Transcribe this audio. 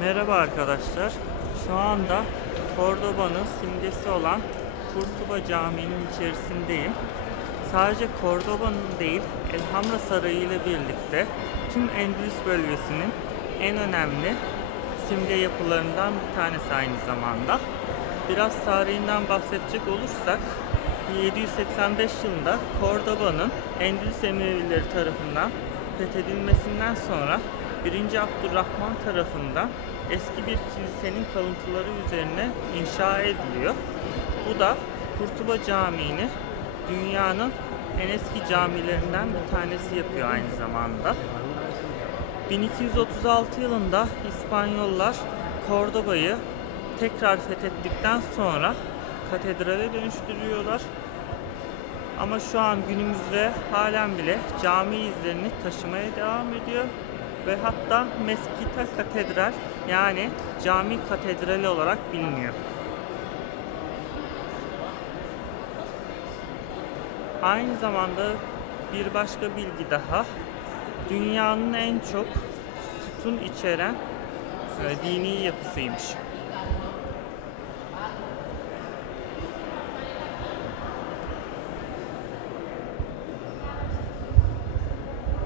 Merhaba arkadaşlar. Şu anda Cordoba'nın simgesi olan Kurtuba Camii'nin içerisindeyim. Sadece Cordoba'nın değil, Elhamra Sarayı ile birlikte tüm Endülüs bölgesinin en önemli simge yapılarından bir tanesi aynı zamanda. Biraz tarihinden bahsedecek olursak 785 yılında Cordoba'nın Endülüs Emevileri tarafından fethedilmesinden sonra 1. Abdurrahman tarafından eski bir kilisenin kalıntıları üzerine inşa ediliyor. Bu da Kurtuba Camii'ni dünyanın en eski camilerinden bir tanesi yapıyor aynı zamanda. 1236 yılında İspanyollar Cordoba'yı tekrar fethettikten sonra katedrale dönüştürüyorlar. Ama şu an günümüzde halen bile cami izlerini taşımaya devam ediyor ve hatta Meskita Katedral yani cami katedrali olarak biliniyor. Aynı zamanda bir başka bilgi daha. Dünyanın en çok sütun içeren e, dini yapısıymış.